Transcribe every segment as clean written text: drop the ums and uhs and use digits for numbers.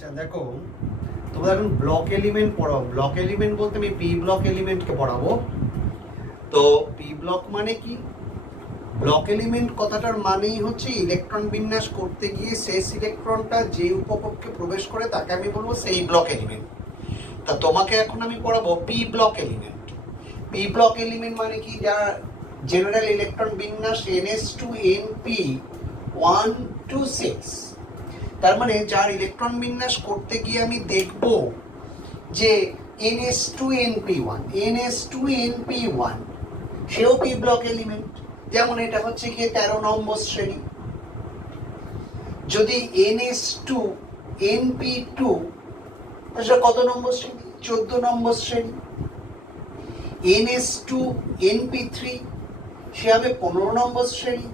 আচ্ছা দেখো, তোমরা এখন ব্লক এলিমেন্ট পড়াবো। ব্লক এলিমেন্ট বলতে আমি পি ব্লক এলিমেন্টকে পড়াবো। তো পি ব্লক মানে কি? ব্লক এলিমেন্ট কথাটার মানেই হচ্ছে ইলেকট্রন বিন্যাস করতে গিয়ে শেষ ইলেকট্রনটা যে উপকক্ষে প্রবেশ করে তাকে আমি বলবো সেই ব্লক এলিমেন্ট। তা তোমাকে এখন আমি পড়াবো P block element. P block element মানে কি? যা জেনারেল ইলেকট্রন বিন্যাস ns2np 1 to 6, তার মানে যার ইলেকট্রন বিন্যাস করতে গিয়ে আমি দেখব যে ns2np1 সেও পি ব্লক এলিমেন্ট। যেমন এটা হচ্ছে গিয়ে 13 নম্বর শ্রেণী। যদি ns2np2 সেটা কত নম্বর শ্রেণী? 14 নম্বর শ্রেণী। ns2np3 সে হবে 15 নম্বর শ্রেণী।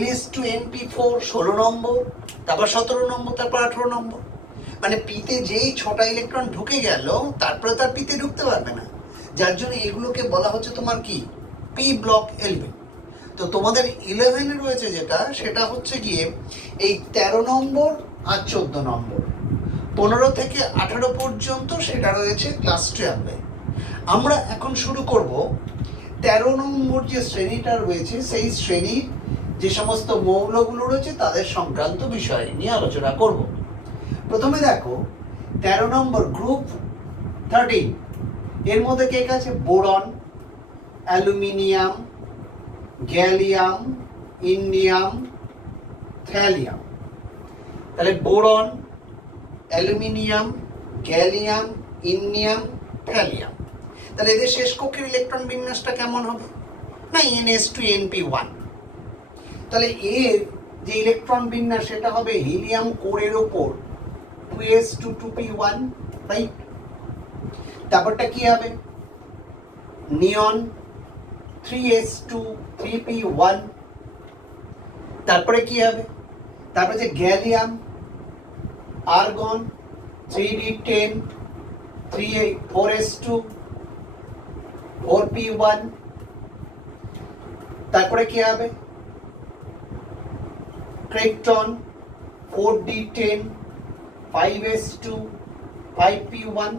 ns2np4 16 নম্বর, তারপর 17 নম্বর, তারপর 18 নম্বর। মানে পিতে যেই 6টা ইলেকট্রন ঢুকে গেল তারপরে তার পিতে ঢুকতে পারবে না, যার জন্য এগুলোকে বলা হচ্ছে তোমার কি? P block element. তো তোমাদের 11-এ রয়েছে যেটা, সেটা হচ্ছে গিয়ে এই 13 নম্বর আর 14 নম্বর। 15 থেকে 18 পর্যন্ত সেটা রয়েছে ক্লাস 12-এ। আমরা এখন শুরু করব 13 নম্বর যে শ্রেণীটা রয়েছে সেই শ্রেণীর যে সমস্ত মৌলগুলো রয়েছে তাদের সংক্রান্ত বিষয় নিয়ে আলোচনা করব। প্রথমে দেখো 13 নম্বর গ্রুপ 13, এর মধ্যে কে কে আছে? Boron, aluminium, gallium, indium, thallium. তাহলে boron, aluminium, gallium, indium, thallium. তাহলে এদের শেষ কক্ষের ইলেকট্রন বিন্যাসটা কেমন হবে? না ns2np1। তাহলে এর যে ইলেকট্রন বিন্যাস সেটা হবে হিলিয়াম কোরের ওপর 2s2 2p1, রাইট? তারপরটা কি হবে? নিয়ন 3s2 3p1। তারপরে কি হবে? তারপরে যে gallium, argon 3d10 4s2 4p1। তারপরে কি হবে? Krypton 4d10 5s2 5p1।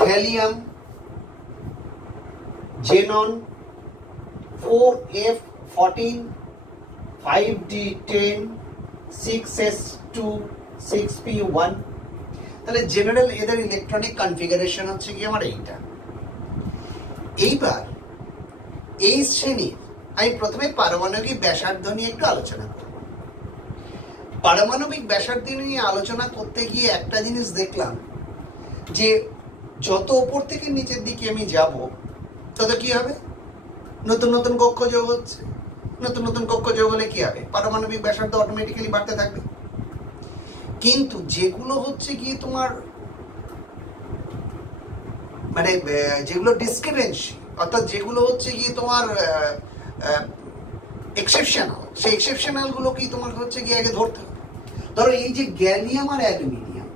Thallium, xenon 4f14 5d10 6s2 6p1। তাহলে জেনারেল এদের ইলেকট্রনিক কনফিগারেশন হচ্ছে কি আমার এইটা। এইবার এই শ্রেণীর আমি প্রথমে পারমাণবিক ব্যাসার্ধ নিয়ে একটু আলোচনা করব। পারমাণবিক ব্যাসার্ধ নিয়ে আলোচনা করতে গিয়ে একটা জিনিস দেখলাম যে যত উপর থেকে নিচের দিকে আমি যাব তত কি হবে? নতুন নতুন কক্ষ যোগ হচ্ছে। নতুন নতুন কক্ষ যোগ হলে কি হবে? পারমাণবিক ব্যাসার্ধ অটোমেটিক্যালি বাড়তে থাকবে। কিন্তু যেগুলো হচ্ছে গিয়ে তোমার মানে যেগুলো ডিসক্রিপেন্সি, অর্থাৎ যেগুলো হচ্ছে গিয়ে তোমার এক্সেপশনাল, সেই এক্সেপশনাল গুলো কি তোমার হচ্ছে গিয়ে আগে ধরতে হবে। ধরো এই যে গ্যালিয়াম আর অ্যালুমিনিয়াম,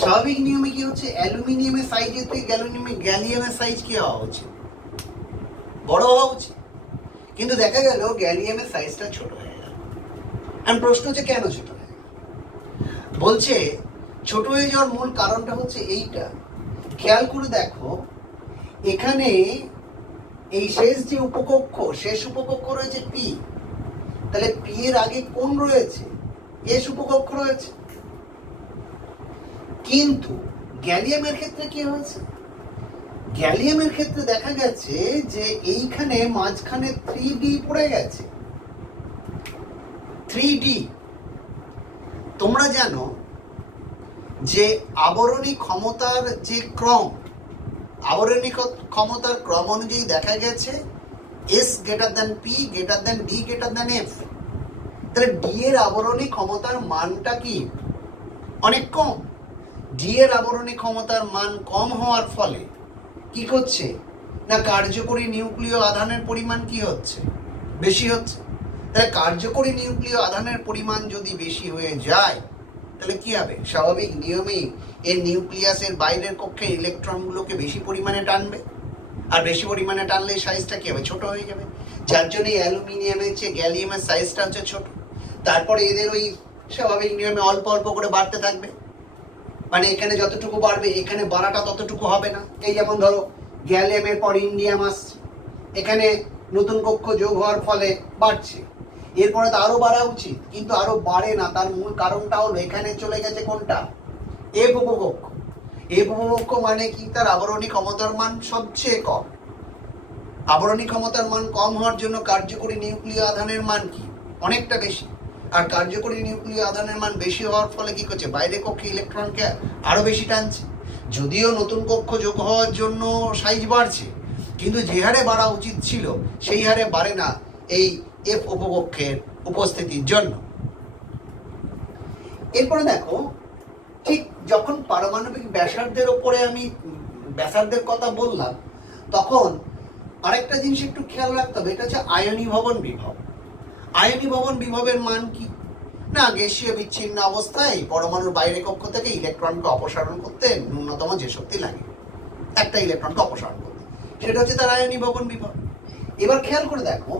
স্বাভাবিক নিয়মে কি হচ্ছে? অ্যালুমিনিয়ামের সাইজের থেকে গ্যালিয়ামের সাইজ কি হওয়া উচিত? বড় হওয়া উচিত। কিন্তু দেখা গেল গ্যালিয়ামের সাইজটা ছোট হয়ে গেল। আর প্রশ্ন হচ্ছে কেন ছোট হয়ে গেল? বলছে ছোট হয়ে যাওয়ার মূল কারণটা হচ্ছে এইটা। খেয়াল করে দেখো, এখানে এই শেষ যে উপকক্ষ, শেষ উপকক্ষ রয়েছে পি। তাহলে পি এর আগে কোন রয়েছে? এস উপকক্ষ রয়েছে। কিন্তু গ্যালিয়ামের ক্ষেত্রে কি হয়েছে? গ্যালিয়ামের ক্ষেত্রে দেখা গেছে যে এইখানে মাঝখানে 3d পড়ে গেছে। 3d তোমরা জানো যে আবরণী ক্ষমতার যে ক্রম, আবরণী ক্ষমতার ক্রম অনুযায়ী দেখা গেছে S greater than P greater than D greater than F। তাহলে D এর আবরণী ক্ষমতার মানটা কি? অনেক কম। D এর আবরণী ক্ষমতার মান কম হওয়ার ফলে কি হচ্ছে? না কার্যকরী নিউক্লিয় আধানের পরিমাণ কি হচ্ছে? বেশি হচ্ছে। তাহলে কার্যকরী নিউক্লিয় আধানের পরিমাণ যদি বেশি হয়ে যায় তাহলে কি হবে? স্বাভাবিক নিয়মেই এর নিউক্লিয়াসের বাইরের কক্ষে ইলেকট্রনগুলোকে বেশি পরিমাণে টানবে, আর বেশি পরিমাণে টানলে সাইজটা কি হবে? ছোট হয়ে যাবে। যার জন্য অ্যালুমিনিয়ামের চেয়ে গ্যালিয়ামের সাইজটা হচ্ছে ছোট। তারপরে এদের ওই স্বাভাবিক নিয়মে অল্প অল্প করে বাড়তে থাকবে, মানে এখানে যতটুকু বাড়বে এখানে বাড়াটা ততটুকু হবে না। এই যেমন ধরো গ্যালিয়ামের পর ইন্ডিয়াম আসছে, এখানে নতুন কক্ষ যোগ হওয়ার ফলে বাড়ছে, এরপরে তো আরো বাড়া উচিত, কিন্তু আরো বাড়ে না। তার মূল কারণটা হলো এখানে চলে গেছে কোনটা, এফ উপকক্ষ। এফ উপকক্ষ মানে কি, তার আবরণী ক্ষমতার মান সবচেয়ে কম। আবরণী ক্ষমতার মান কম হওয়ার জন্য কার্যকরী নিউক্লিয় আধানের মান কি, অনেকটা বেশি। আর কার্যকরী নিউক্লিয় আধানের মান বেশি হওয়ার ফলে কি করছে, বাইরে কক্ষে ইলেকট্রনকে আরো বেশি টানছে। যদিও নতুন কক্ষ যোগ হওয়ার জন্য সাইজ বাড়ছে, কিন্তু যে হারে বাড়া উচিত ছিল সেই হারে বাড়ে না এই এফ উপকক্ষের উপস্থিতির জন্য। এরপরে দেখো, ঠিক যখন পারমাণবিক ব্যাসার্ধের ওপরে আমি ব্যাসার্ধের কথা বললাম, তখন আরেকটা জিনিস একটু খেয়াল রাখতে হবে, এটা হচ্ছে আয়নীভবন বিভব। আয়নীভবন বিভবের মান কি না, গ্যাসীয় বিচ্ছিন্ন অবস্থায় পরমাণুর বাইরে কক্ষ থেকে ইলেকট্রনকে অপসারণ করতে ন্যূনতম যে শক্তি লাগে একটা ইলেকট্রনকে অপসারণ করতে, সেটা হচ্ছে তার আয়নীভবন বিভব। এবার খেয়াল করে দেখো,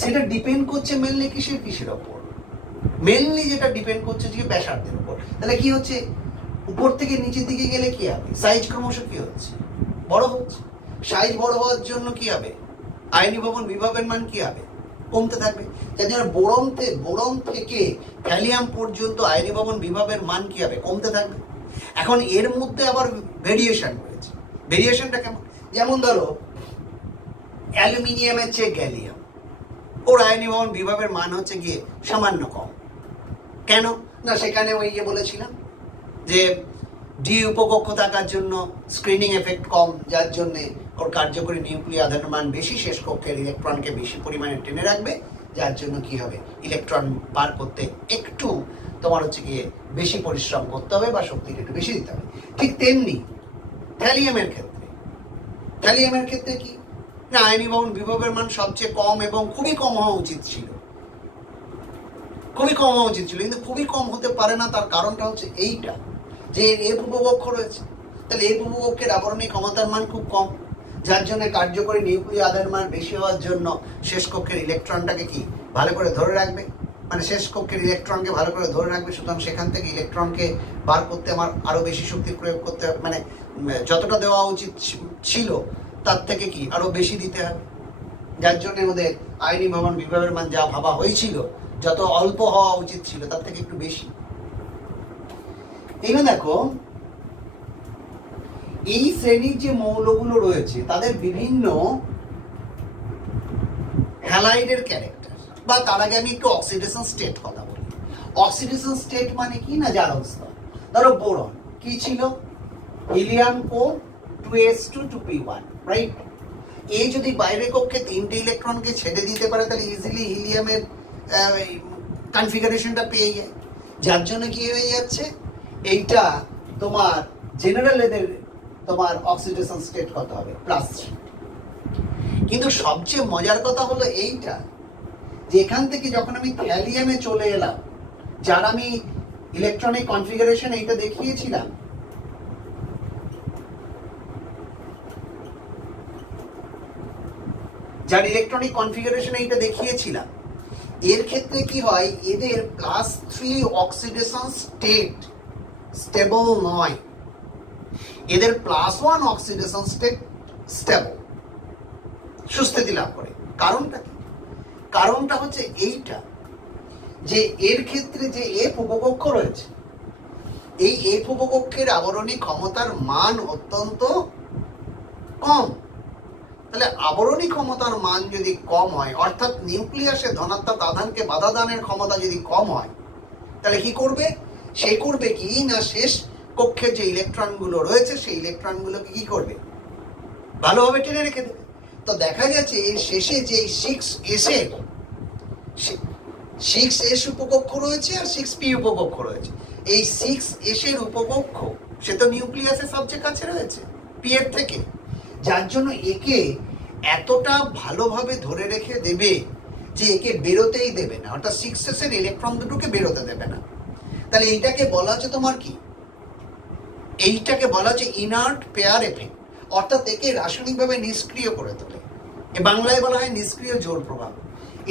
সেটা ডিপেন্ড করছে মেনলি কিসের ওপর, মেনলি যেটা ডিপেন্ড করছে যে ব্যাসার্ধের উপর। তাহলে কি হচ্ছে, উপর থেকে নিচের দিকে গেলে কি হবে, সাইজ ক্রমশ কি হচ্ছে, বড় হচ্ছে। সাইজ বড় হওয়ার জন্য কি হবে, আয়নীভবন বিভবের মান কি হবে, কমতে থাকবে। যার জন্য বোরন থেকে থ্যালিয়াম পর্যন্ত আয়নীভবন বিভবের মান কি হবে, কমতে থাকবে। এখন এর মধ্যে আবার ভেরিয়েশন রয়েছে। ভেরিয়েশনটা কেমন, যেমন ধরো অ্যালুমিনিয়ামের চেয়ে গ্যালিয়াম, ওর আয়নীভবন বিভবের মান হচ্ছে গিয়ে সামান্য কম। কেন না, সেখানে ওই যে বলেছিলাম যে ডি উপকক্ষ থাকার জন্য স্ক্রিনিং এফেক্ট কম, যার জন্য ওর কার্যকরী নিউক্লিয় আধানের মান বেশি, শেষ কক্ষের ইলেকট্রনকে বেশি পরিমাণে টেনে রাখবে, যার জন্য কি হবে, ইলেকট্রন বার করতে একটু তোমার হচ্ছে গিয়ে বেশি পরিশ্রম করতে হবে বা শক্তিটা একটু বেশি দিতে হবে। ঠিক তেমনি থ্যালিয়ামের ক্ষেত্রে কি না, আয়নীভবন বিভবের মান সবচেয়ে কম এবং খুবই কম হওয়া উচিত ছিল, কিন্তু খুবই কম হতে পারে না। তার কারণটা হচ্ছে এইটা যে এফ উপকক্ষ রয়েছে, তাহলে এফ উপকক্ষের আবরণী ক্ষমতার মান খুব কম, যার জন্য কার্যকরী নিউক্লিয় আধানের মান বেশি হওয়ার জন্য শেষ কক্ষের ইলেকট্রনটাকে কি ভালো করে ধরে রাখবে, মানে শেষ কক্ষের ইলেকট্রনকে ভালো করে ধরে রাখবে। সুতরাং সেখান থেকে ইলেকট্রনকে বার করতে আমার আরো বেশি শক্তি প্রয়োগ করতে হবে, মানে যতটা দেওয়া উচিত ছিল তার থেকে কি আরো বেশি দিতে হবে, যার জন্য ওদের আয়নীভবন বিভবের মান যা ভাবা হয়েছিল, যত অল্প হওয়া উচিত ছিল তার থেকে একটু বেশি। এইবার দেখো, এই শ্রেণীর যে মৌলগুলো রয়েছে তাদের বিভিন্ন হ্যালাইডের ক্যারেক্টার, বা তার আগে আমি একটু অক্সিডেশন স্টেট কথা বলি। অক্সিডেশন স্টেট মানে কি না, জারণ স্তর। ধরো বোরন কি ছিল, হিলিয়াম 4 2s2 2p1, রাইট। এই যদি বাইরের কক্ষে 3টে ইলেকট্রনকে ছেড়ে দিতে পারে, তাহলে ইজিলি হিলিয়ামের কনফিগারেশনটা পেয়ে যায়, যার জন্য কি হয়ে যাচ্ছে, এইটা তোমার জেনারেল এদের তোমার অক্সিডেশন স্টেট কত হবে, +3। কিন্তু সবচেয়ে মজার কথা হলো এইটা, যে এখান থেকে যখন আমি থ্যালিয়ামে চলে এলাম, যার আমি ইলেকট্রনিক কনফিগারেশন এইটা দেখিয়েছিলাম, যার ইলেকট্রনিক কনফিগারেশন এইটা দেখিয়েছিলাম, এর ক্ষেত্রে কি হয়, এদের +3 অক্সিডেশন স্টেট স্টেবল নয়, এদের +1 অক্সিডেশন স্টেট স্টেবল, সুস্থিতি লাভ করে। কারণটা কি, কারণটা হচ্ছে এইটা যে এর ক্ষেত্রে যে এফ উপকক্ষ রয়েছে, এই এফ উপকক্ষের আবরণী ক্ষমতার মান অত্যন্ত কম। তাহলে আবরণী ক্ষমতার মান যদি কম হয়, অর্থাৎ নিউক্লিয়াসে ধনাত্মক আধানকে বাধা দানের ক্ষমতা যদি কম হয়, তাহলে কি করবে, সে করবে কি না, শেষ কক্ষে যে ইলেকট্রনগুলো রয়েছে সেই ইলেকট্রনগুলোকে কি করবে, ভালোভাবে টেনে রেখে দেবে। তো দেখা যাচ্ছে এর শেষে যে 6s উপকক্ষ রয়েছে আর 6p উপকক্ষ রয়েছে, এই 6s এর উপকক্ষ সে তো নিউক্লিয়াসের সবচেয়ে কাছে রয়েছে p এর থেকে, যার জন্য একে এতটা ভালোভাবে ধরে রেখে দেবে যে একে বেরোতেই দেবে না, অর্থাৎ 6s এর ইলেকট্রন দুটোকে বেরোতে দেবে না। তাহলে এইটাকে বলা হচ্ছে তোমার কি, এইটাকে বলা হচ্ছে ইনার্ট পেয়ার এফেক্ট, অর্থাৎ একে রাসায়নিকভাবে নিষ্ক্রিয় করে তোলে। বাংলায় বলা হয় নিষ্ক্রিয় জোর প্রভাব।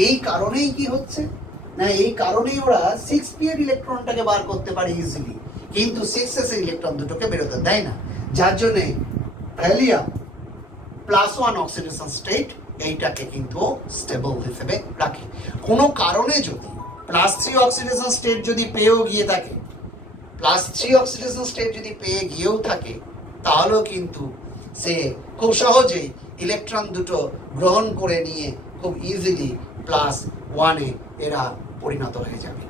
এই কারণেই কি হচ্ছে না এই কারণেই ওরা 6p এর ইলেকট্রনটাকে বার করতে পারে ইজিলি, কিন্তু 6s এর ইলেকট্রন দুটোকে বেরোতে দেয় না, যার জন্য হ্যালিয়াম +1 অক্সিডেশন স্টেট এইটাকে কিন্তু স্টেবল হিসেবে রাখে। কোনো কারণে যদি +3 অক্সিডেশন স্টেট যদি পেয়েও গিয়ে থাকে, +3 অক্সিডেশন স্টেট যদি পেয়ে গিয়েও থাকে, তাহলেও কিন্তু সে খুব সহজেই ইলেকট্রন দুটো গ্রহণ করে নিয়ে খুব ইজিলি +1 এ এরা পরিণত হয়ে যাবে।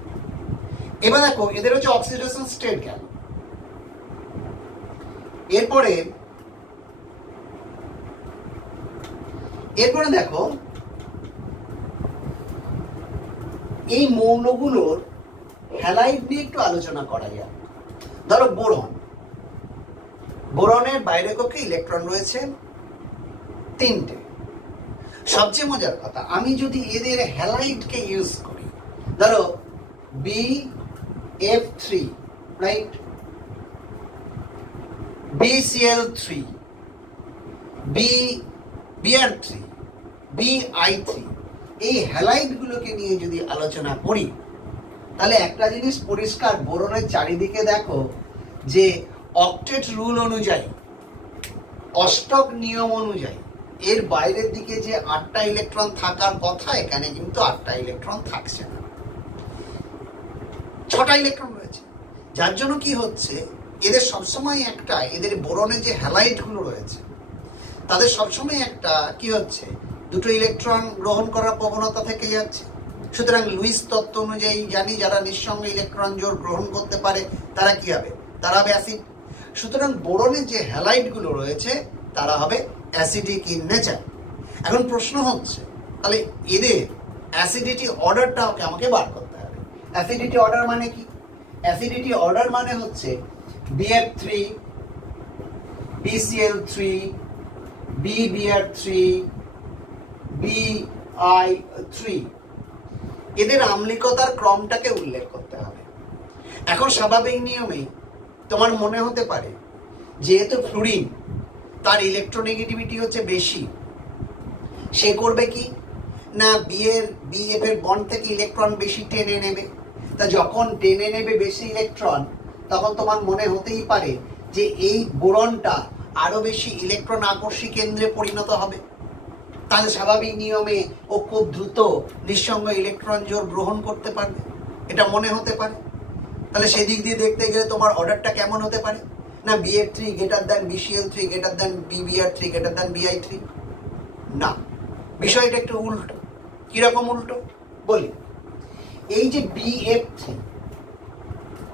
এবার দেখো এদের হচ্ছে অক্সিডেশন স্টেট গেল। এরপরে দেখো এই মৌলগুলোর হ্যালাইড নিয়ে একটু আলোচনা করা যায়। ধরো বোরন, বোরনের বাইরের কক্ষে ইলেকট্রন রয়েছে 3টে। সবচেয়ে মজার কথা, আমি যদি এদের হ্যালাইডকে ইউজ করি, ধরো BF3 right, BCl3, BR3, BI3, এই হ্যালাইড গুলোকে নিয়ে যদি আলোচনা করি, তাহলে একটা জিনিস পরিষ্কার, বোরনের চারিদিকে দেখো যে অক্টেট রুল অনুযায়ী, অষ্টক নিয়ম অনুযায়ী এর বাইরের দিকে যে 8টা ইলেকট্রন থাকার কথা, এখানে কিন্তু 8টা ইলেকট্রন থাকছে না, 6টা ইলেকট্রন রয়েছে। যার জন্য কি হচ্ছে, এদের সবসময় একটা, এদের বোরনের যে হ্যালাইড গুলো রয়েছে তাদের সবসময় একটা কি হচ্ছে, দুটো ইলেকট্রন গ্রহণ করার প্রবণতা থেকে যাচ্ছে। সুতরাং লুইস তত্ত্ব অনুযায়ী জানি যারা নিঃসঙ্গ ইলেকট্রন জোড় গ্রহণ করতে পারে তারা কি হবে, তারা হবে অ্যাসিড। সুতরাং বোরনের যে হ্যালাইড গুলো রয়েছে তারা হবে অ্যাসিডিক ইন নেচার। এখন প্রশ্ন হচ্ছে, তাহলে এদের অ্যাসিডিটি অর্ডারটা আমাকে বার করতে হবে। অ্যাসিডিটি অর্ডার মানে কি? অ্যাসিডিটি অর্ডার মানে হচ্ছে BF3, BCl3, BBr3, BI3, এদের আম্লিকতার ক্রমটাকে উল্লেখ করতে হবে। এখন স্বাভাবিক নিয়মেই তোমার মনে হতে পারে যেহেতু ফ্লুরিন তার ইলেকট্রোনেগেটিভিটি হচ্ছে বেশি, সে করবে কি না BF এর বন্ড থেকে ইলেকট্রন বেশি টেনে নেবে। তা যখন টেনে নেবে বেশি ইলেকট্রন, তখন তোমার মনে হতেই পারে যে এই বোরনটা আরো বেশি ইলেকট্রন আকর্ষী কেন্দ্রে পরিণত হবে। তাহলে স্বাভাবিক নিয়মে ও খুব দ্রুত নিঃসঙ্গ ইলেকট্রন জোড় গ্রহণ করতে পারবে, এটা মনে হতে পারে। তাহলে সেদিক দিয়ে দেখতে গেলে তোমার অর্ডারটা কেমন হতে পারে না BF3 greater than BCl3 greater than BBr3 greater than BI3? না, বিষয়টা একটু উল্টো। কিরকম উল্টো বলি, এই যে BF3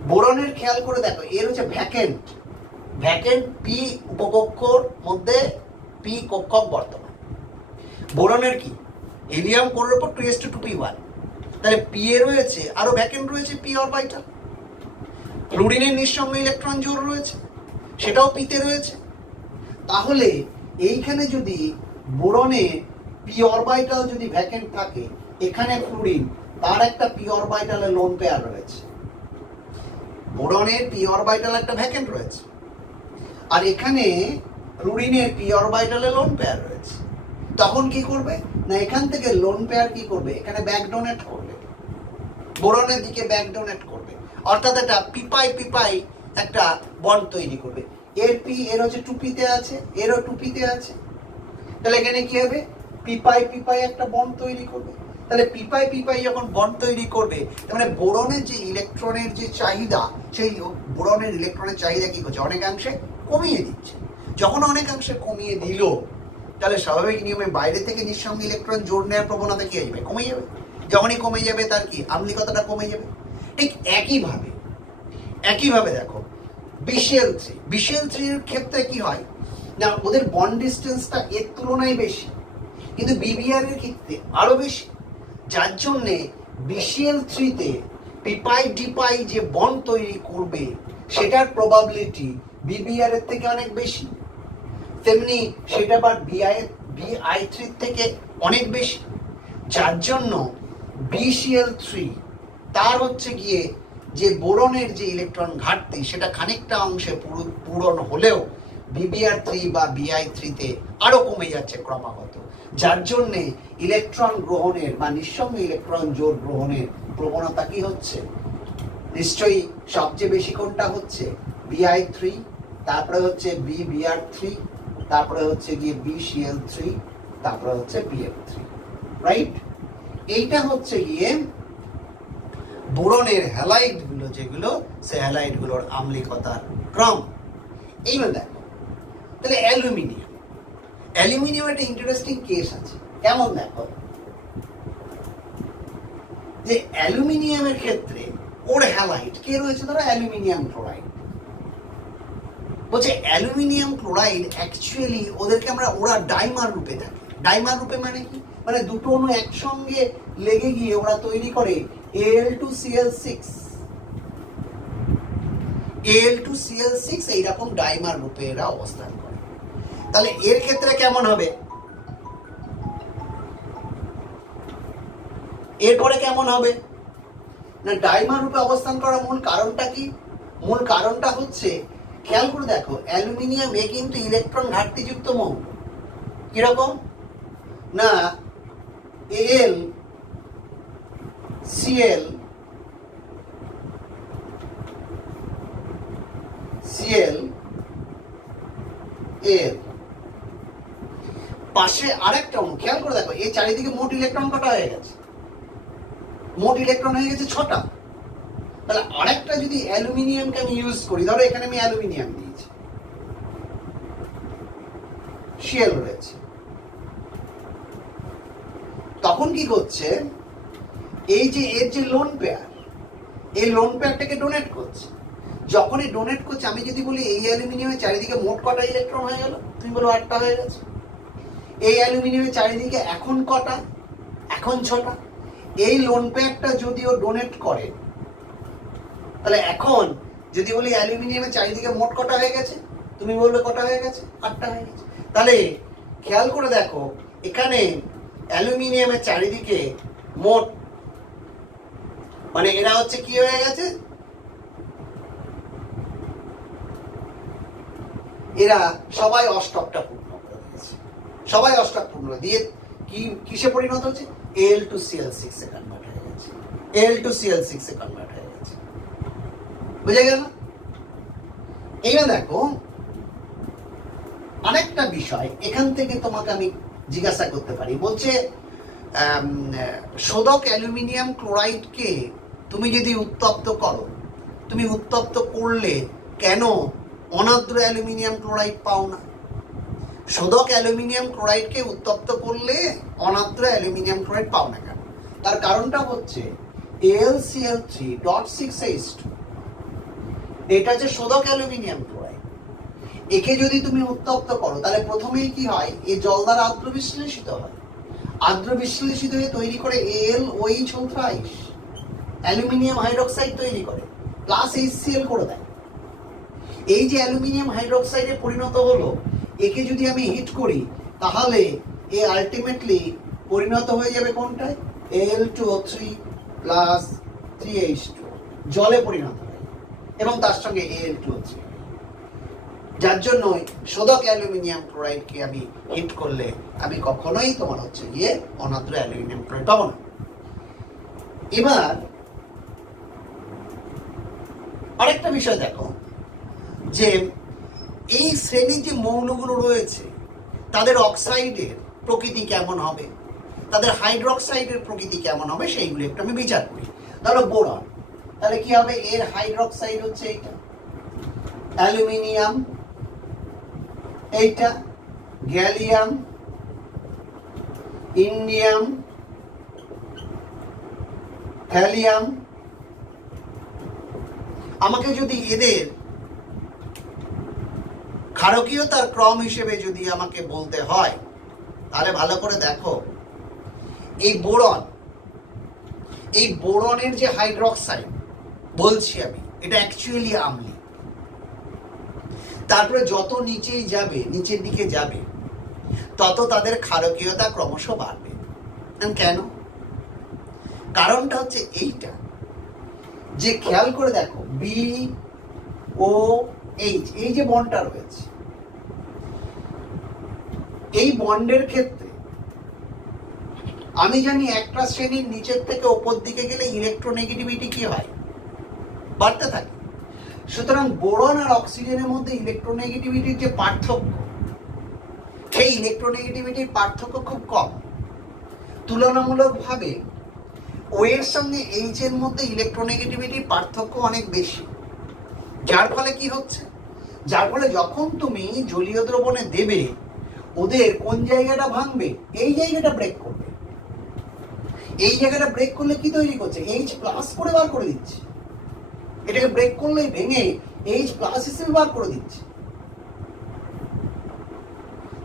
বোরনের খেয়াল করে দেখো, এর হচ্ছে ভ্যাকেন্ট P উপকক্ষর মধ্যে P কক্ষক বর্তমান। বোরনের কি হিলিয়াম কোরের উপর 2s2p1, তাহলে P এ রয়েছে আরো ভ্যাকেন্ট রয়েছে P অরবিটাল। ফ্লুরিনের নিঃসঙ্গ ইলেকট্রন জোড় রয়েছে, সেটাও P তে রয়েছে। তাহলে এইখানে যদি বোরনে P অরবিটাল যদি ভ্যাকেন্ট থাকে, এখানে ফ্লুরিন তার একটা P অরবিটালে লোন পেয়ার রয়েছে, বোরনের P অরবিটাল একটা ভ্যাকেন্ট রয়েছে, আর এখানে ফ্লুরিনের P অরবিটালে লোন পেয়ার রয়েছে। তখন কি করবে না, এখান থেকে লোন পেয়ার কি করবে, এখানে ব্যাক ডোনেট করবে, বোরনের দিকে ব্যাক ডোনেট করবে, অর্থাৎ একটা পিপাই একটা বন্ড তৈরি করবে। এর P এর হচ্ছে 2p তে আছে, এরও 2p তে আছে। তাহলে এখানে কি হবে, পিপাই একটা বন্ড তৈরি করবে। তাহলে পিপাই যখন বন্ড তৈরি করবে, মানে বোরনের যে ইলেকট্রনের যে চাহিদা, সেই বোরনের ইলেকট্রনের চাহিদা কি করছে, অনেকাংশে কমিয়ে দিচ্ছে। যখন অনেকাংশে কমিয়ে দিল, তাহলে স্বাভাবিক নিয়মে বাইরে থেকে নিঃসঙ্গ ইলেকট্রন জোড় নেওয়ার প্রবণতা কি আসবে, কমে যাবে। যখনই কমে যাবে তার কি আম্লিকতাটা কমে যাবে। ঠিক একইভাবে দেখো BCl3 এর ক্ষেত্রে কি হয় না, ওদের বন্ড ডিস্টেন্সটা এর তুলনায় বেশি, কিন্তু BBr এর ক্ষেত্রে আরো বেশি। যার জন্যে BCl3 তে পিপাই যে বন্ড তৈরি করবে, সেটার প্রবাবিলিটি BBr এর থেকে অনেক বেশি। তেমনি সেটা আবার BI3 থেকে অনেক বেশি। যার জন্য BCl3 তার হচ্ছে গিয়ে যে বোরনের যে ইলেকট্রন ঘাটতি, সেটা খানিকটা অংশে পূরণ হলেও BBr3 বা Bi3 তে আরো কমে যাচ্ছে ক্রমাগত, যার জন্য ইলেকট্রন গ্রহণের বা নিঃসঙ্গ ইলেকট্রন জোড় গ্রহণের প্রবণতা কি হচ্ছে? নিশ্চয়ই সবচেয়ে বেশি কোনটা হচ্ছে? Bi3, তারপরে হচ্ছে BBr3, তারপরে হচ্ছে গিয়ে BCl3, তারপরে হচ্ছে BF3, রাইট? এইটা হচ্ছে গিয়ে বোরনের হ্যালাইড গুলো, যেগুলো সে হ্যালাইড গুলোর আম্লিকতার ক্রম। এইবার দেখো তাহলে অ্যালুমিনিয়াম একটা ইন্টারেস্টিং কেস আছে। কেমন দেখো, যে অ্যালুমিনিয়ামের ক্ষেত্রে ওর হ্যালাইড কে রয়েছে? ধরো অ্যালুমিনিয়াম ক্লোরাইড। বলছে অ্যালুমিনিয়াম ক্লোরাইড অ্যাকচুয়ালি ওরা ডাইমার রূপে থাকে। ডাইমার রূপে মানে কি? মানে দুটো অণু একসঙ্গে লেগে গিয়ে ওরা তৈরি করে Al2Cl6 এইরকম ডাইমার রূপে এরা অবস্থান করে। তাহলে এর ক্ষেত্রে কেমন হবে? এরপরে কেমন হবে না, ডাইমার রূপে অবস্থান করার মূল কারণটা কি? মূল কারণটা হচ্ছে, খেয়াল করে দেখো, অ্যালুমিনিয়াম এ কিন্তু ইলেকট্রন ঘাটতিযুক্ত মৌল। কিরকম না, Al Cl এর পাশে আরেকটা অণু, খেয়াল করে দেখো, এই চারিদিকে মোট ইলেকট্রন কটা হয়ে গেছে? মোট ইলেকট্রন হয়ে গেছে 6টা। তাহলে আরেকটা যদি অ্যালুমিনিয়ামকে আমি ইউজ করি, ধরো এখানে আমি অ্যালুমিনিয়াম দিয়েছি, Cl রয়েছে, তখন কি করছে, এই যে এর যে লোন পেয়ার, এই লোন পেয়ারটাকে ডোনেট করছে। যখনই ডোনেট করছে, আমি যদি বলি এই অ্যালুমিনিয়ামের চারিদিকে মোট কটা ইলেকট্রন হয়ে গেল, তুমি বলো 8টা হয়ে গেছে। এই অ্যালুমিনিয়ামের চারিদিকে এখন কটা? এখন 6টা। এই লোন পেয়ারটা যদিও ডোনেট করে, তাহলে এখন যদি বলি অ্যালুমিনিয়ামের চারিদিকে মোট কটা হয়ে গেছে, তুমি বলবে কটা হয়ে গেছে? 8টা হয়ে গেছে। তাহলে খেয়াল করে দেখো, এখানে অ্যালুমিনিয়ামের চারিদিকে মোট, মানে এরা হচ্ছে কি হয়ে গেছে, এরা সবাই অষ্টকটা পূর্ণ করে দিয়েছে। সবাই অষ্টক পূর্ণ দিয়ে কি কিসে পরিণত হচ্ছে? Al2Cl6 এ কনভার্ট হয়ে গেছে। Al2Cl6 এ কনভার্ট হয়ে গেছে। বুঝে গেল? এইবার দেখো আরেকটা বিষয় এখান থেকে তোমাকে আমি জিজ্ঞাসা করতে পারি। বলছে শোধক অ্যালুমিনিয়াম ক্লোরাইডকে তুমি যদি উত্তপ্ত করো, তুমি উত্তপ্ত করলে কেন অনার্দ্র অ্যালুমিনিয়াম ক্লোরাইড পাও না? শোধক অ্যালুমিনিয়াম ক্লোরাইডকে উত্তপ্ত করলে অনার্দ্র অ্যালুমিনিয়াম ক্লোরাইড পাও না কেন? তার কারণটা হচ্ছে AlCl3.6H2, এটা যে শোধক অ্যালুমিনিয়াম ক্লোরাইড, একে যদি তুমি উত্তপ্ত করো, তাহলে প্রথমেই কি হয়, এ জল দ্বারা আদ্র বিশ্লেষিত হয়। আদ্র বিশ্লেষিত হয়ে তৈরি করে AlOH ও থ্রাইস, অ্যালুমিনিয়াম হাইড্রোক্সাইড তৈরি করে, প্লাস HCl করে দেয়। এই যে অ্যালুমিনিয়াম হাইড্রোক্সাইডে পরিণত হলো, একে যদি আমি হিট করি, তাহলে এ আলটিমেটলি পরিণত হয়ে যাবে কোনটায়? Al2O3 প্লাস 3H2, জলে পরিণত হয়, এবং তার সঙ্গে Al2O3, যার জন্য শোধক অ্যালুমিনিয়াম ক্লোরাইডকে আমি হিট করলে আমি কখনোই তোমার হচ্ছে গিয়ে অনার্দ্র অ্যালুমিনিয়াম ক্লোরাইড পাবো না। এবার আরেকটা বিষয় দেখো, যে এই শ্রেণীর যে মৌলগুলো রয়েছে, তাদের অক্সাইডের প্রকৃতি কেমন হবে, তাদের হাইড্রোক্সাইডের প্রকৃতি কেমন হবে, সেইগুলো একটু আমি বিচার করি। ধরো বোরন, তাহলে কি হবে, এর হাইড্রোক্সাইড হচ্ছে এইটা, অ্যালুমিনিয়াম এইটা, গ্যালিয়াম, ইন্ডিয়াম, হ্যালিয়াম। আমাকে যদি এদের ক্ষারকীয়তার ক্রম হিসেবে যদি আমাকে বলতে হয়, তাহলে ভালো করে দেখো, এই বোরনের যে হাইড্রোক্সাইড বলছি আমি, এটা অ্যাকচুয়ালি আম্লিক। তারপরে যত নিচেই যাবে, নিচের দিকে যাবে, তত তাদের ক্ষারকীয়তা ক্রমশ বাড়বে। কেন? কারণটা হচ্ছে এইটা, যে খেয়াল করে দেখো BOH, এই যে বন্ডটা রয়েছে, এই বন্ডের ক্ষেত্রে আমি জানি একটা শ্রেণীর নিচের থেকে ওপর দিকে গেলে ইলেকট্রোনেগেটিভিটি কি হয়, বাড়তে থাকে। সুতরাং বোরন আর অক্সিজেনের মধ্যে ইলেকট্রোনেগেটিভিটির যে পার্থক্য, সেই ইলেকট্রোনেগেটিভিটির পার্থক্য খুব কম। তুলনামূলকভাবে ও এর সঙ্গে এইচ এর মধ্যে ইলেকট্রোনেগেটিভিটির পার্থক্য অনেক বেশি। যার ফলে কি হচ্ছে, যার ফলে যখন তুমি জলীয় দ্রবণে দেবে, ওদের কোন জায়গাটা ভাঙবে, এই জায়গাটা ব্রেক করবে। এই জায়গাটা ব্রেক করলে কি তৈরি করছে, এইচ প্লাস করে বার করে দিচ্ছে। এটাকে ব্রেক করলে ভেঙে এইচ প্লাস হিসেবে বার করে দিচ্ছে।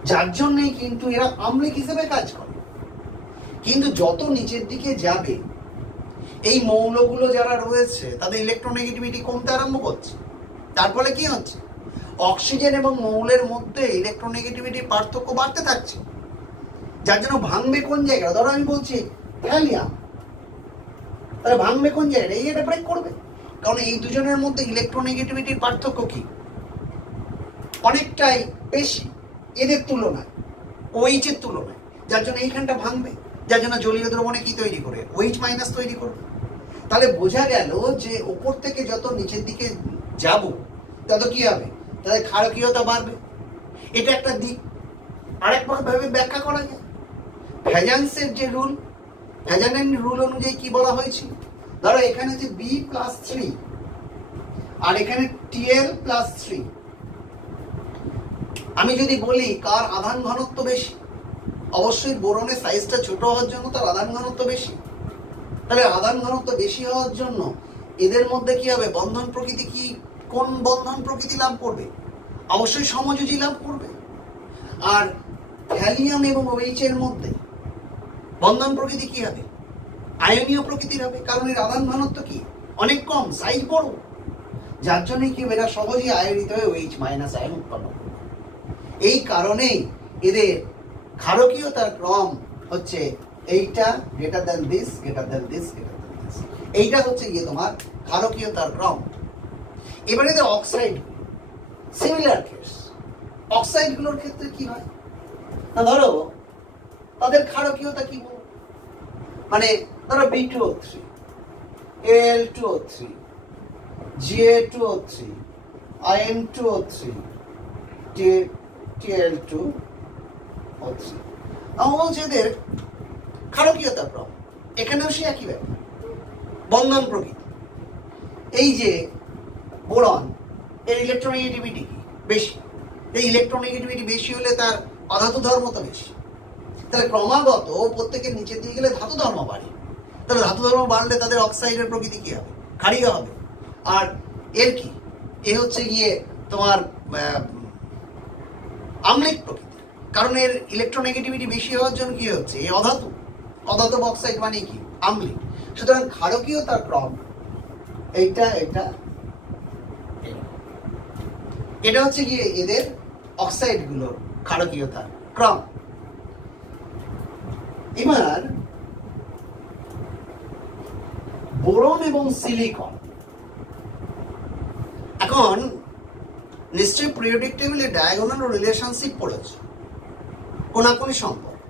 যার জন্যই কিন্তু এরা আম্লিক হিসেবে কাজ করে। কিন্তু যত নিচের দিকে যাবে, এই মৌলগুলো যারা রয়েছে তাদের ইলেকট্রোনেগেটিভিটি কমতে আরম্ভ করছে। তার ফলে কি হচ্ছে, অক্সিজেন এবং মৌলের মধ্যে ইলেকট্রোনেগেটিভিটির পার্থক্য বাড়তে থাকছে। যার জন্য ভাঙবে কোন জায়গা, ধরো আমি বলছি থ্যালিয়াম, তাহলে ভাঙবে কোন জায়গায়, এই এটা ব্রেক করবে। কারণ এই দুজনের মধ্যে ইলেকট্রোনেগেটিভিটির পার্থক্য কি, অনেকটাই বেশি এদের তুলনায়, OH এর তুলনায়। যার জন্য এইখানটা ভাঙবে, যার জন্য জলীয় দ্রবণে কি তৈরি করে, OH মাইনাস তৈরি করবে। তাহলে বোঝা গেল যে ওপর থেকে যত নিচের দিকে যাব তত কি হবে, তাদের ক্ষারকীয়তা বাড়বে। এটা একটা দিক। আরেকভাবে ব্যাখ্যা করা যায়, ভ্যাজান্সের যে রুল, ভ্যাজানের রুল অনুযায়ী কি বলা হয়েছিল, ধরো এখানে যে B+3 আর এখানে Tl+3, আমি যদি বলি কার আধান ঘনত্ব বেশি, অবশ্যই বোরনের সাইজটা ছোট হওয়ার জন্য তার আধান ঘনত্ব বেশি। তাহলে আধান ঘনত্ব বেশি হওয়ার জন্য এদের মধ্যে কি হবে, বন্ধন প্রকৃতি কি, কোন বন্ধন প্রকৃতি লাভ করবে, অবশ্যই সমযোজী লাভ করবে। আর থ্যালিয়াম এবং OH এর মধ্যে বন্ধন প্রকৃতি কি হবে, আয়নীয় প্রকৃতির হবে। কারণ এর আধান ঘনত্ব কি, অনেক কম, সাইজ বড়। যার জন্যই কি এরা সহজেই আয়নিত হয়ে OH মাইনাস আয়ন উৎপন্ন করবে। এই কারণেই এদের ক্ষারকীয়তার ক্রম হচ্ছে এইটা greater than this, greater than this, greater than this. এইটা হচ্ছে গিয়ে তোমার ক্ষারকীয়তার ক্রম। এবারে এদের অক্সাইড, সিমিলার কেস। অক্সাইডগুলোর ক্ষেত্রে কি হয় না, ধরো তাদের ক্ষারকীয়তা কি বলবো, মানে ধরো B2O3, Al2O3, Ga2O3, In2O3, Tl2O3। আমার বলছে এদের ক্ষারকীয়তা ক্রম, এখানেও সে একই ব্যাপার, বন্ধন প্রকৃতি। এই যে বোরন, এর ইলেকট্রোনেগেটিভিটি কি বেশি, এই ইলেকট্রোনেগেটিভিটি বেশি হলে তার অধাতু ধর্ম তো বেশি। তাহলে ক্রমাগত প্রত্যেকের নিচের দিকে গেলে ধাতু ধর্ম বাড়ে। তাহলে ধাতু ধর্ম বাড়লে তাদের অক্সাইডের প্রকৃতি কি হবে, ক্ষারীয় হবে। আর এর কি, এ হচ্ছে গিয়ে তোমার আম্লিক প্রকৃতি। কারণ এর ইলেকট্রোনেগেটিভিটি বেশি হওয়ার জন্য কি হচ্ছে, এই অধাতু, অধাতব অক্সাইড মানে কি, আম্লিক। সুতরাং ক্ষারকীয়তার ক্রম এইটা, এটা, এটা হচ্ছে গিয়ে এদের অক্সাইডগুলোর ক্ষারকীয়তার ক্রম। এবার বোরন এবং সিলিকন, এখন নিশ্চয়ই পিরিয়ডিক টেবিলে ডায়াগোনাল রিলেশনশিপ পড়েছে, কোনাকুনি সম্পর্ক,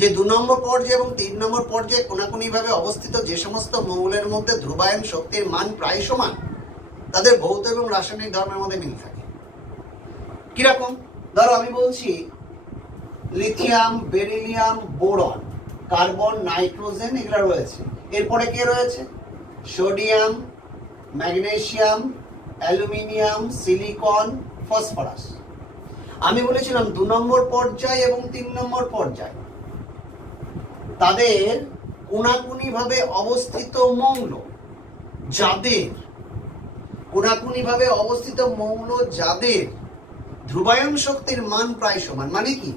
যে 2 নম্বর পর্যায়ে এবং 3 নম্বর পর্যায়ে কোনাকুনি ভাবে অবস্থিত যে সমস্ত মৌলের মধ্যে ধ্রুবায়ন শক্তির মান প্রায় সমান, তাদের ভৌত এবং রাসায়নিক ধর্মের মধ্যে মিল থাকে। কিরকম, ধরো আমি বলছি lithium, beryllium, boron, carbon, nitrogen, এগুলো রয়েছে। এরপরে কে রয়েছে, sodium, magnesium, aluminium, silicon, phosphorus. আমি বলেছিলাম 2 নম্বর পর্যায় এবং 3 নম্বর পর্যায় তাদের কোনাকুনি ভাবে অবস্থিত মৌল, যাদের কোনাকুনি ভাবে অবস্থিত মৌল যাদের ধ্রুবায়ন শক্তির মান প্রায় সমান, মানে কি,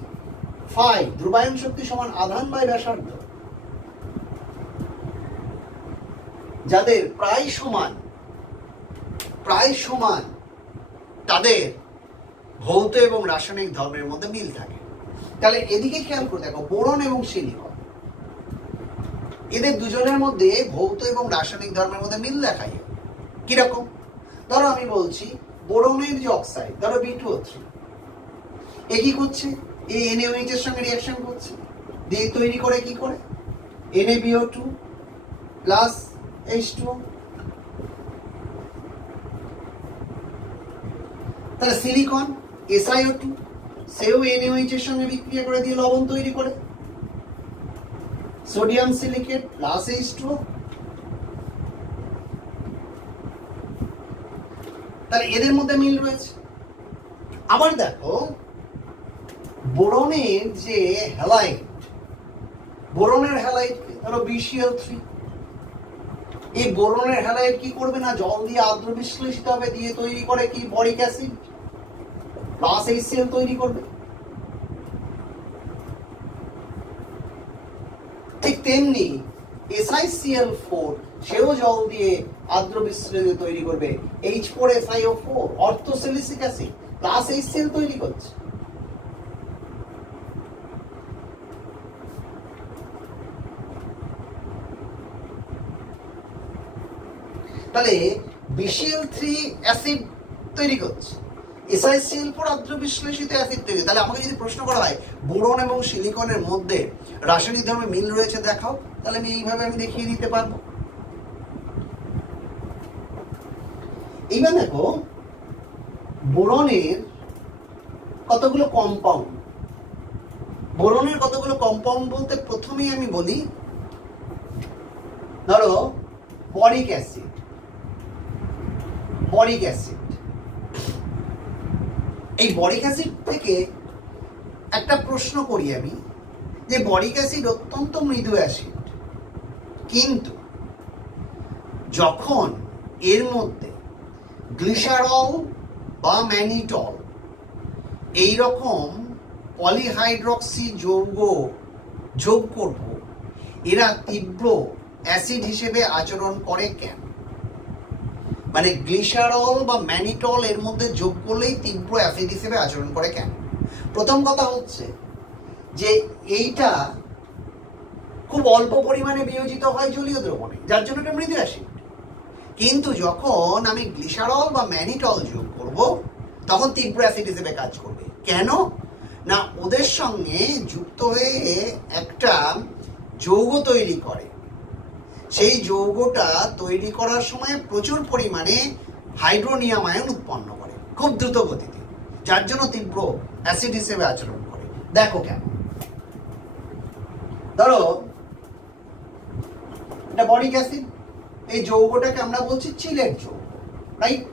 ফাই, ধ্রুবায়ন শক্তি সমান আধান বাই ব্যাসার্ধ, যাদের প্রায় সমান, প্রায় সমান, তাদের ভৌত এবং রাসায়নিক ধর্মের মধ্যে মিল থাকে। তাহলে এদিকে খেয়াল করে দেখো, বোরন এবং সিলিকন, এদের দুজনের মধ্যে ভৌত এবং রাসায়নিক ধর্মের মধ্যে মিল দেখা যায়। কিরকম, ধরো আমি বলছি বোরনের যে অক্সাইড, ধরো B2O3, এ কি করছে, এই NaOH এর সঙ্গে রিঅ্যাকশন করছে, দিয়ে তৈরি করে কি করে NaBO2 প্লাস H2O। তাহলে সিলিকন SiO2 সেও NaOH এর সঙ্গে বিক্রিয়া করে দিয়ে লবণ তৈরি করে, সোডিয়াম সিলিকেট প্লাস H2O। তাহলে এদের মধ্যে মিল রয়েছে। আবার দেখো বোরনের যে হ্যালাইড, বোরনের হ্যালাইড ধরো BCl3, এই বোরনের হ্যালাইড কি করবে না জল দিয়ে আর্দ্র বিশ্লেষিত হবে, দিয়ে তৈরি করে কি বরিক অ্যাসিড প্লাস HCl তৈরি করবে। ঠিক তেমনি SiCl4 সেও জল দিয়ে আর্দ্র বিশ্লেষিত তৈরি করবে H4SiO4 অর্থোসিলিসিক অ্যাসিড প্লাস HCl তৈরি করছে। তাহলে BCl3 অ্যাসিড তৈরি করছে, SiCl4 আর্দ্র বিশ্লেষিত অ্যাসিড তৈরি। তাহলে আমাকে যদি প্রশ্ন করা হয় বোরন এবং সিলিকনের মধ্যে রাসায়নিক ধর্মে মিল রয়েছে দেখাও, তাহলে আমি এইভাবে দেখিয়ে দিতে পারবো। এইবার দেখো বোরনের কতগুলো কম্পাউন্ড, বোরনের কতগুলো কম্পাউন্ড বলতে প্রথমেই আমি বলি ধরো বরিক অ্যাসিড, বরিক অ্যাসিড। এই বরিক অ্যাসিড থেকে একটা প্রশ্ন করি আমি যে বরিক অ্যাসিড অত্যন্ত মৃদু অ্যাসিড, কিন্তু যখন এর মধ্যে গ্লিসারল বা ম্যানিটল এই রকম পলিহাইড্রক্সি যৌগ যোগ করব, এরা তীব্র অ্যাসিড হিসেবে আচরণ করে কেন? মানে গ্লিসারল বা ম্যানিটল এর মধ্যে যোগ করলেই তীব্র অ্যাসিড হিসেবে আচরণ করে কেন? প্রথম কথা হচ্ছে যে এইটা খুব অল্প পরিমাণে বিয়োজিত হয় জলীয় দ্রবণে, যার জন্য এটা মৃদু অ্যাসিড। কিন্তু যখন আমি গ্লিসারল বা ম্যানিটল যোগ করব তখন তীব্র অ্যাসিড হিসেবে কাজ করবে। কেন না ওদের সঙ্গে যুক্ত হয়ে একটা যৌগ তৈরি করে, সেই যৌগটা তৈরি করার সময় প্রচুর পরিমাণে হাইড্রোনিয়াম আয়ন উৎপন্ন করে খুব দ্রুত গতিতে, যার জন্য তীব্র অ্যাসিড হিসেবে আচরণ করে। দেখো কেন, ধরো এটা বরিক অ্যাসিড, এই যৌগটাকে আমরা বলছি চিলেট যৌগ, রাইট?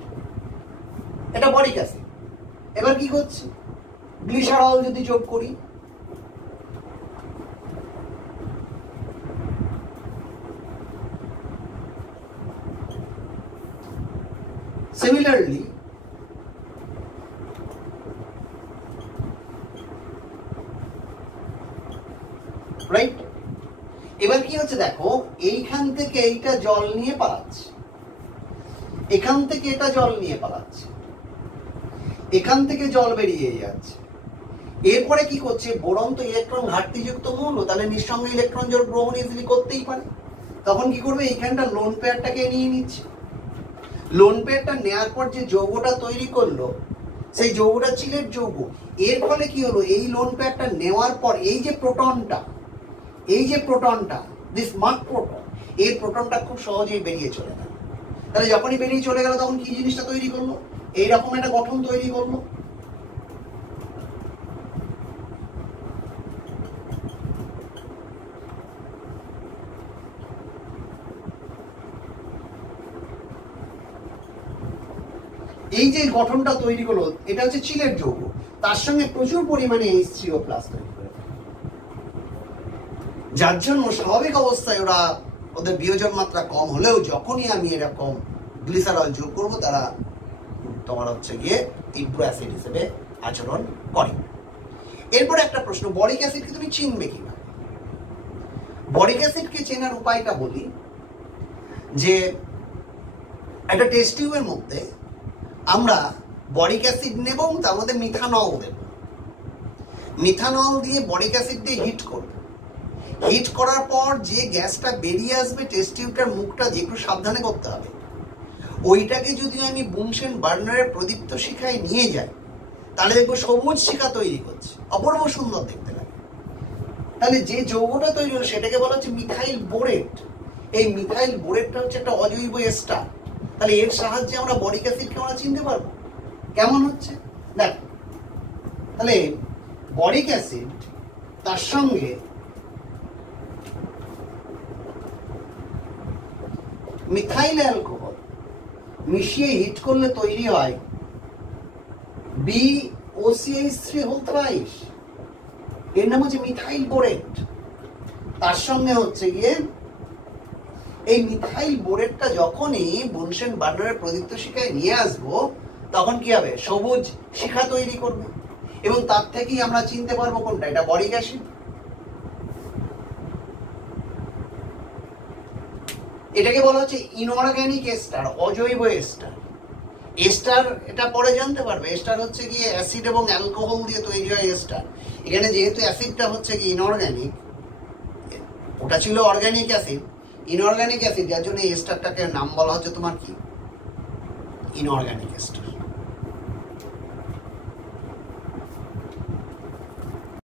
এটা বরিক অ্যাসিড। এবার কি করছে, গ্লিসারল যদি যোগ করি, সিমিলারলি রাইট? এবার কি হচ্ছে দেখো, এইখান থেকে এইটা জল নিয়ে পালাচ্ছে, এখান থেকে এটা জল নিয়ে পালাচ্ছে, এখান থেকে জল বেরিয়ে যাচ্ছে। এরপরে কি করছে, বোরন তো ইলেকট্রন ঘাটতিযুক্ত মৌল, তাহলে নিঃসঙ্গে ইলেকট্রন জোড় গ্রহণ ইজিলি করতেই পারে। তখন কি করবে, এইখানটা লোন পেয়ারটাকে নিয়ে নিচ্ছে। লোন পেয়ারটা নেওয়ার পর যে যৌগটা তৈরি করলো সেই যৌগটা চিলেট যৌগ। এর ফলে কি হলো, এই লোন পেয়ারটা নেওয়ার পর এই যে প্রোটনটা, এই যে প্রোটনটা, দিস মার্ক প্রোটন, এই প্রোটনটা খুব সহজেই বেরিয়ে চলে গেল। তাহলে যখনই বেরিয়ে চলে গেল তখন কি জিনিসটা তৈরি করলো, এইরকম একটা গঠন তৈরি করলো। এই যে গঠনটা তৈরি করলো এটা হচ্ছে চিলেট যৌগ, তার সঙ্গে প্রচুর পরিমাণে H3O+ তৈরি করে, যার জন্য স্বাভাবিক অবস্থায় ওরা ওদের বিয়োজন মাত্রা কম হলেও যখনই আমি এরকম গ্লিসারল যোগ করব তারা তোমার হচ্ছে গিয়ে তীব্র অ্যাসিড হিসেবে আচরণ করে। এরপরে একটা প্রশ্ন, বরিক অ্যাসিডকে তুমি চিনবে কিভাবে? বরিক অ্যাসিডকে চেনার উপায়টা বলি যে একটা টেস্ট টিউবের মধ্যে আমরা বরিক অ্যাসিড নেব এবং তার মধ্যে মিথানল দেব। মিথানল দিয়ে বরিক অ্যাসিড দিয়ে হিট করব। হিট করার পর যে গ্যাসটা বেরিয়ে আসবে টেস্ট টিউবটার মুখটা যে একটু সাবধানে করতে হবে, ওইটাকে যদি আমি বুনসেন বার্নারের প্রদীপ্ত শিখায় নিয়ে যাই তাহলে দেখবো সবুজ শিখা তৈরি করছে, অপূর্ব সুন্দর দেখতে লাগে। তাহলে যে যৌগটা তৈরি হলো সেটাকে বলা হচ্ছে মিথাইল বোরেট। এই মিথাইল বোরেটটা হচ্ছে একটা অজৈব এস্টার। তাহলে এর সাহায্যে আমরা বরিক অ্যাসিডকে আমরা চিনতে পারবো কেমন হচ্ছে। দেখ, তাহলে বরিক অ্যাসিড তার সঙ্গে মিথাইল অ্যালকোহল মিশিয়ে হিট করলে তৈরি হয় BOCH3 এর নাম হচ্ছে মিথাইল বোরেট। তার সঙ্গে হচ্ছে গিয়ে এই মিথাইল বোরেটটা যখনই বুনসেন বার্নারের প্রদীপ্ত শিখায় নিয়ে আসবো তখন কি হবে, সবুজ শিখা তৈরি করবে এবং তার থেকেই আমরা চিনতে পারবো কোনটা এটা বরিক অ্যাসিড। এটাকে বলা হচ্ছে ইনঅর্গানিক এস্টার, অজৈব এস্টার। এস্টার এটা পরে জানতে পারবে। এস্টার হচ্ছে গিয়ে অ্যাসিড এবং অ্যালকোহল দিয়ে তৈরি হয় এস্টার। এখানে যেহেতু অ্যাসিডটা হচ্ছে কি ইনঅর্গানিক, ওটা ছিল অর্গানিক অ্যাসিড, ইনঅর্গানিক অ্যাসিড, যার জন্য এই এস্টারটাকে নাম বলা হচ্ছে তোমার কি ইনঅর্গানিক এস্টার।